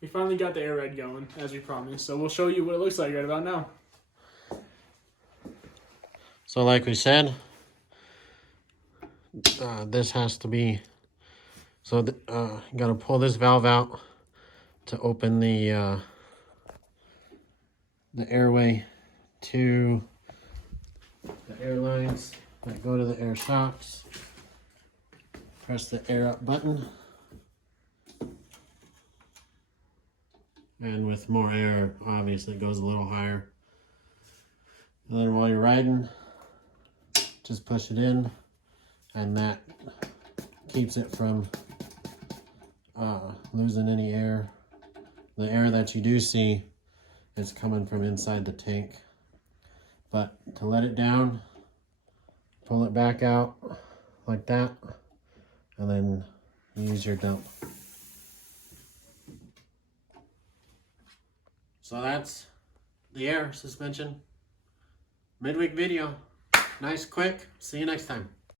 We finally got the air ride going, as we promised. So we'll show you what it looks like right about now. So like we said, this has to be, so you gotta pull this valve out to open the airway to the air lines that go to the air shocks. Press the air up button. And with more air, obviously it goes a little higher. And then while you're riding, just push it in, and that keeps it from losing any air. The air that you do see is coming from inside the tank. But to let it down, pull it back out like that, and then use your dump. So that's the air suspension. Midweek video. Nice, quick. See you next time.